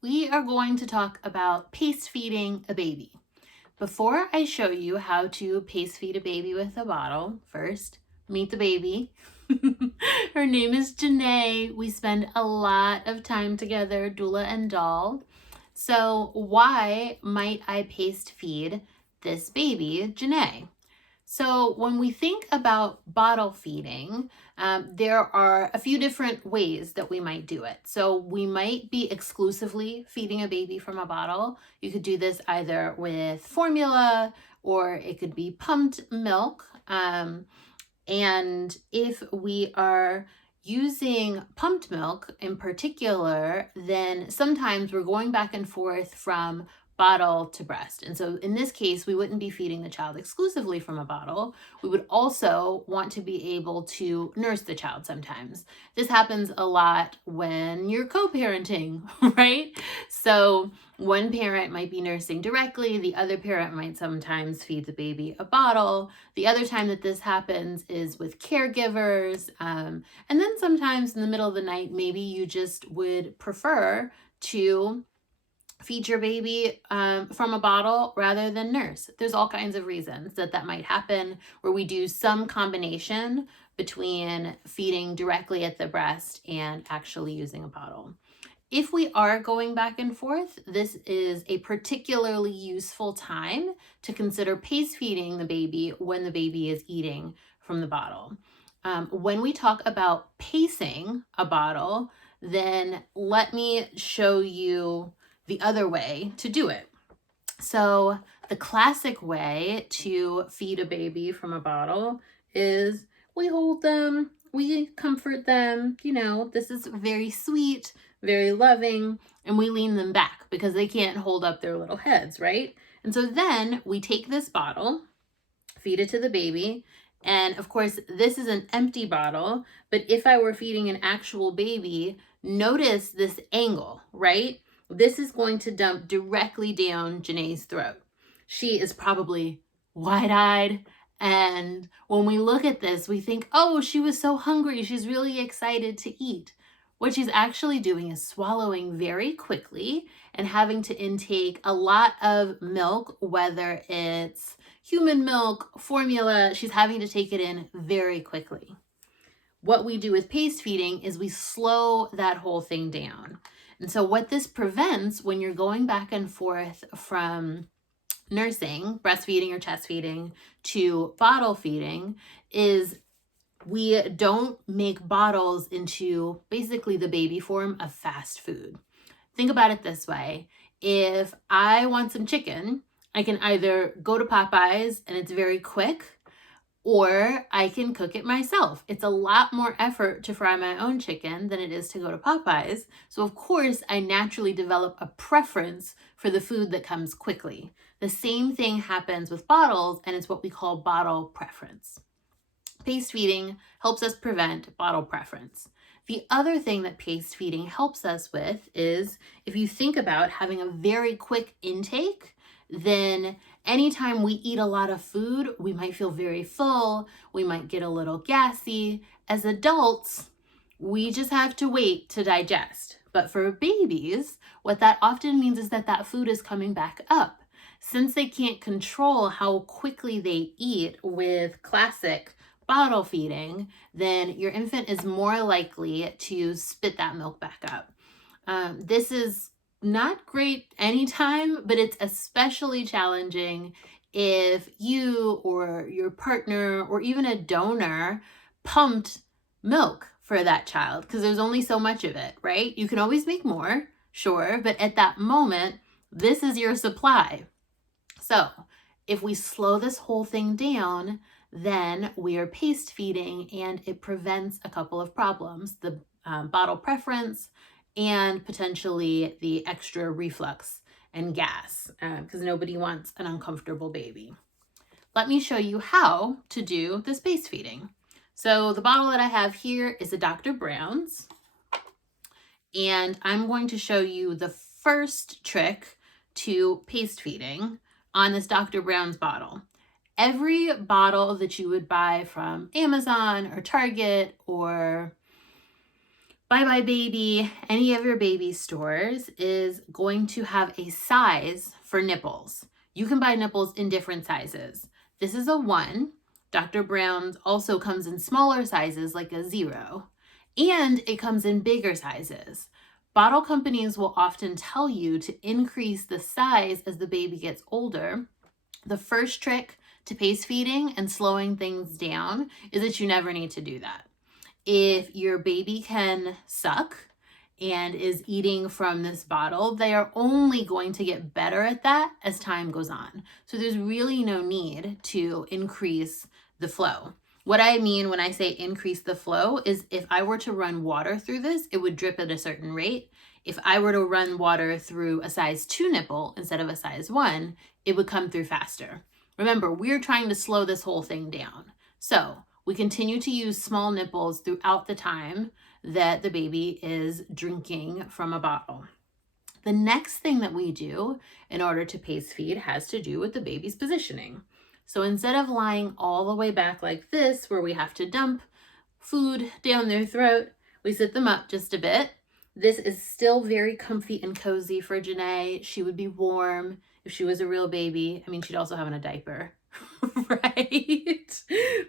We are going to talk about pace feeding a baby. Before I show you how to pace feed a baby with a bottle, first, meet the baby. Her name is Janae. We spend a lot of time together, doula and doll. So why might I pace feed this baby, Janae? So when we think about bottle feeding, there are a few different ways that we might do it. So we might be exclusively feeding a baby from a bottle. You could do this either with formula or it could be pumped milk. And if we are using pumped milk in particular, then sometimes we're going back and forth from bottle to breast. And so in this case, we wouldn't be feeding the child exclusively from a bottle. We would also want to be able to nurse the child sometimes. This happens a lot when you're co-parenting, right? So one parent might be nursing directly, the other parent might sometimes feed the baby a bottle. The other time that this happens is with caregivers. And then sometimes in the middle of the night, maybe you just would prefer to feed your baby from a bottle rather than nurse. There's all kinds of reasons that might happen where we do some combination between feeding directly at the breast and actually using a bottle. If we are going back and forth, this is a particularly useful time to consider pace feeding the baby when the baby is eating from the bottle. When we talk about pacing a bottle, then let me show you the other way to do it. So the classic way to feed a baby from a bottle is we hold them, we comfort them, this is very sweet, very loving, and we lean them back because they can't hold up their little heads, right? And so then we take this bottle, feed it to the baby, and of course, this is an empty bottle, but if I were feeding an actual baby, notice this angle, right? This is going to dump directly down Janae's throat. She is probably wide-eyed, and when we look at this, we think, oh, she was so hungry, she's really excited to eat. What she's actually doing is swallowing very quickly and having to intake a lot of milk, whether it's human milk, formula, she's having to take it in very quickly. What we do with pace feeding is we slow that whole thing down. And so what this prevents when you're going back and forth from nursing, breastfeeding or chest feeding, to bottle feeding is we don't make bottles into basically the baby form of fast food. Think about it this way. If I want some chicken, I can either go to Popeyes and it's very quick, or I can cook it myself. It's a lot more effort to fry my own chicken than it is to go to Popeyes. So of course, I naturally develop a preference for the food that comes quickly. The same thing happens with bottles, and it's what we call bottle preference. Pace feeding helps us prevent bottle preference. The other thing that pace feeding helps us with is if you think about having a very quick intake, then anytime we eat a lot of food, we might feel very full, we might get a little gassy. As adults, we just have to wait to digest. But for babies, what that often means is that food is coming back up. Since they can't control how quickly they eat with classic bottle feeding, then your infant is more likely to spit that milk back up. This is not great anytime, but it's especially challenging if you or your partner or even a donor pumped milk for that child, because there's only so much of it, right? You can always make more, sure, but at that moment, this is your supply. So if we slow this whole thing down, then we are pace feeding and it prevents a couple of problems, the bottle preference and potentially the extra reflux and gas, because nobody wants an uncomfortable baby. Let me show you how to do this pace feeding. So the bottle that I have here is a Dr. Brown's, and I'm going to show you the first trick to pace feeding on this Dr. Brown's bottle. Every bottle that you would buy from Amazon or Target or Bye Bye Baby, any of your baby stores is going to have a size for nipples. You can buy nipples in different sizes. This is a 1. Dr. Brown's also comes in smaller sizes like a 0. And it comes in bigger sizes. Bottle companies will often tell you to increase the size as the baby gets older. The first trick to pace feeding and slowing things down is that you never need to do that. If your baby can suck and is eating from this bottle, they are only going to get better at that as time goes on. So there's really no need to increase the flow. What I mean when I say increase the flow is if I were to run water through this, it would drip at a certain rate. If I were to run water through a size 2 nipple instead of a size 1, it would come through faster. Remember, we're trying to slow this whole thing down. So we continue to use small nipples throughout the time that the baby is drinking from a bottle. The next thing that we do in order to pace feed has to do with the baby's positioning. So instead of lying all the way back like this, where we have to dump food down their throat, we sit them up just a bit. This is still very comfy and cozy for Janae. She would be warm if she was a real baby. I mean, she'd also have on a diaper. Right?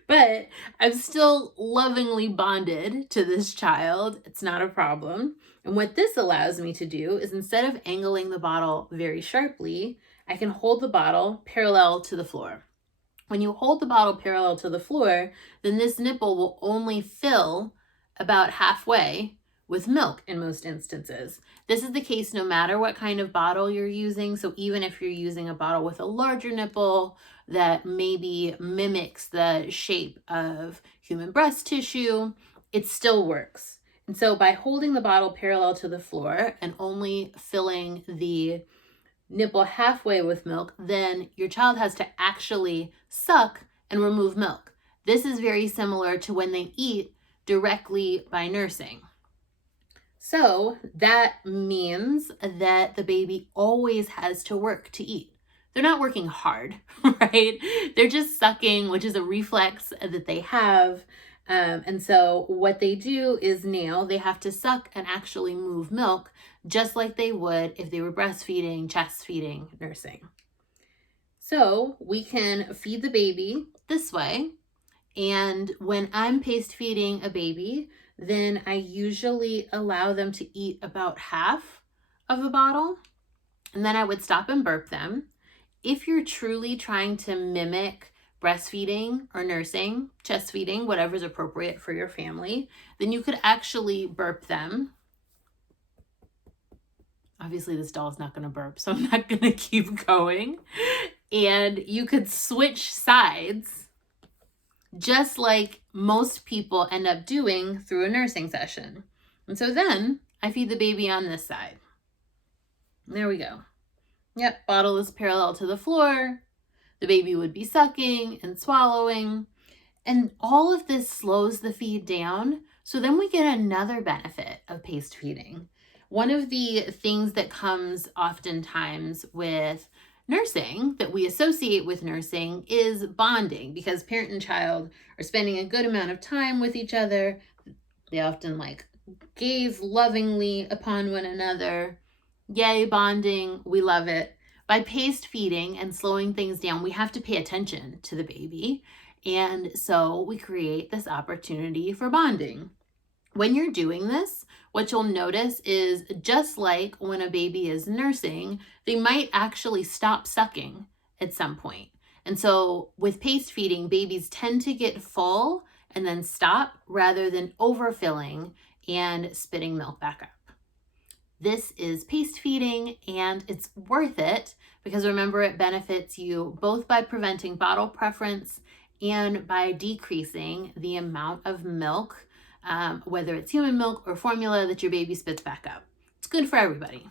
But I'm still lovingly bonded to this child. It's not a problem. And what this allows me to do is instead of angling the bottle very sharply, I can hold the bottle parallel to the floor. When you hold the bottle parallel to the floor, then this nipple will only fill about halfway with milk in most instances. This is the case no matter what kind of bottle you're using. So even if you're using a bottle with a larger nipple that maybe mimics the shape of human breast tissue, it still works. And so by holding the bottle parallel to the floor and only filling the nipple halfway with milk, then your child has to actually suck and remove milk. This is very similar to when they eat directly by nursing. So that means that the baby always has to work to eat. They're not working hard, right? They're just sucking, which is a reflex that they have. And so what they do is now they have to suck and actually move milk just like they would if they were breastfeeding, chest feeding, nursing. So we can feed the baby this way. And when I'm pace feeding a baby, then I usually allow them to eat about half of the bottle. And then I would stop and burp them. If you're truly trying to mimic breastfeeding or nursing, chest feeding, whatever's appropriate for your family, then you could actually burp them. Obviously, this doll is not going to burp, so I'm not going to keep going. And you could switch sides, just like most people end up doing through a nursing session. And so then I feed the baby on this side. There we go. Yep, bottle is parallel to the floor. The baby would be sucking and swallowing. And all of this slows the feed down. So then we get another benefit of paced feeding. One of the things that comes oftentimes with nursing that we associate with nursing is bonding, because parent and child are spending a good amount of time with each other. They often gaze lovingly upon one another. Yay, bonding, we love it. By paced feeding and slowing things down, we have to pay attention to the baby. And so we create this opportunity for bonding. When you're doing this, what you'll notice is just like when a baby is nursing, they might actually stop sucking at some point. And so with paced feeding, babies tend to get full and then stop rather than overfilling and spitting milk back up. This is paced feeding, and it's worth it because remember, it benefits you both by preventing bottle preference and by decreasing the amount of milk, whether it's human milk or formula, that your baby spits back up. It's good for everybody.